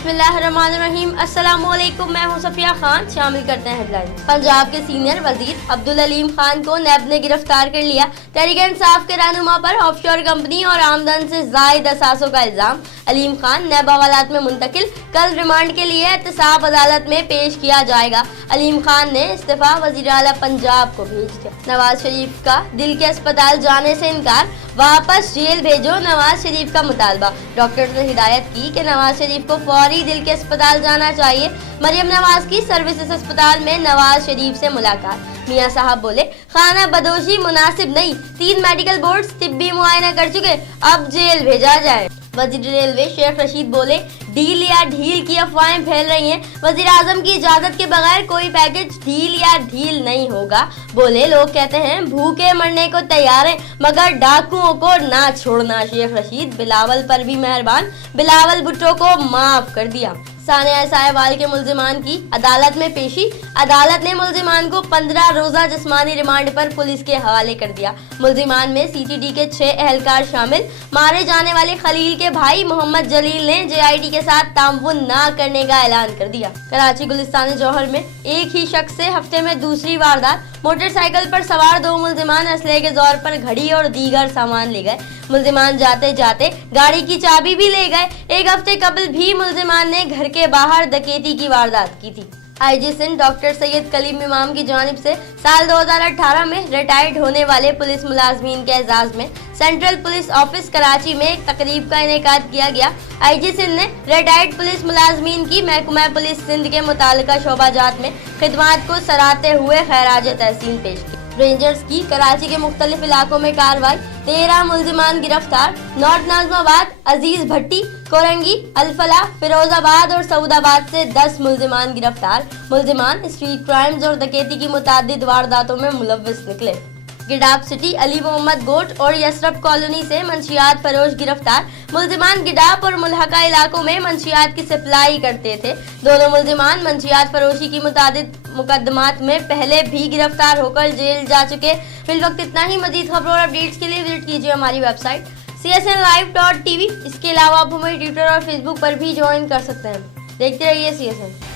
बिस्मिल्लाहिर्रहमानिर्रहीम। अस्सलामुअलैकुम, मैं हूं सफिया खान। शामिल करते हैं हेडलाइन। पंजाब के सीनियर वजीर अब्दुल अलीम खान को नैब ने गिरफ्तार कर लिया। तहरीक इंसाफ के रहनुमा पर ऑफशोर कंपनी और आमदन से जायद असासों का इल्जाम। अलीम खान नैब हवालात में मुंतकिल, कल रिमांड के लिए एहतसाब अदालत में पेश किया जाएगा। अलीम खान ने इस्तीफा वजीर आला पंजाब को भेज दिया। नवाज शरीफ का दिल के अस्पताल जाने से इनकार, वापस जेल भेजो नवाज शरीफ का मुतालबा। डॉक्टर ने हिदायत की कि नवाज शरीफ को फौरी दिल के अस्पताल जाना चाहिए। मरियम नवाज की सर्विसेज अस्पताल में नवाज शरीफ से मुलाकात। मियां साहब बोले, खाना बदोशी मुनासिब नहीं, 3 मेडिकल बोर्ड तिब्बी मुआयना कर चुके, अब जेल भेजा जाए। वजीर रेलवे शेख रशीद बोले, डील या ढील की अफवाहें फैल रही हैं। वजीर आजम की इजाजत के बगैर कोई पैकेज डील या ढील नहीं होगा। बोले, लोग कहते हैं भूखे मरने को तैयार हैं मगर डाकुओं को ना छोड़ना। शेख रशीद बिलावल पर भी मेहरबान, बिलावल भुट्टो को माफ कर दिया। सानिया साहिवाल के मुल्जिमान की अदालत में पेशी। अदालत ने मुल्जिमान को 15 रोजा जिस्मानी रिमांड पर पुलिस के हवाले कर दिया। मुल्जिमान में सीटीडी के 6 एहलकार शामिल। मारे जाने वाले खलील के भाई मोहम्मद जलील ने जेआईटी के साथ ताउन न करने का ऐलान कर दिया। कराची गुलिस्तान जौहर में एक ही शख्स से हफ्ते में दूसरी वारदात। मोटरसाइकिल पर सवार 2 मुल्जिमान असले के जोर पर घड़ी और दीगर सामान ले गए। मुल्जिमान जाते जाते गाड़ी की चाबी भी ले गए। एक हफ्ते कबल भी मुल्जिमान ने घर के बाहर डकैती की वारदात की थी। आईजी सिंध डॉक्टर सैयद कलीम इमाम की जानिब से साल 2018 में रिटायर्ड होने वाले पुलिस मुलाजमीन के एजाज में सेंट्रल पुलिस ऑफिस कराची में एक तकरीब का इनेकाद किया गया। आईजी सिंध ने रिटायर्ड पुलिस मुलाजमीन की महकमा पुलिस सिंध के मुतालिका शोबाजात में खिदमात को सराहते हुए खैराज तहसीन पेश की। रेंजर्स की कराची के मुख्तलिफ इलाकों में कार्रवाई। 13 मुल्जिमान गिरफ्तार। नॉर्थ नाजमाबाद, अजीज भट्टी, कोरंगी, अलफला, फिरोजाबाद और सऊदाबाद से 10 मुल्जिमान गिरफ्तार। मुल्जिमान स्ट्रीट क्राइम्स और डकैती की मुतादिद वारदातों में मुलव्विस निकले। गिडाप सिटी, अली मोहम्मद गोट और यसरफ कॉलोनी से मंशियात फरोश गिरफ्तार। मुल्जिमान गिडाप और मुल्हका इलाकों में मंशियात की सप्लाई करते थे। दोनों मुल्जिमान मंशियात फरोशी की मुतादिद मुकदमात में पहले भी गिरफ्तार होकर जेल जा चुके। फिलवक्त इतना ही। मजीद खबरों और अपडेट्स के लिए विजिट कीजिए हमारी वेबसाइट csnlive.tv। इसके अलावा आप हमें ट्विटर और फेसबुक पर भी ज्वाइन कर सकते हैं। देखते रहिए CSN।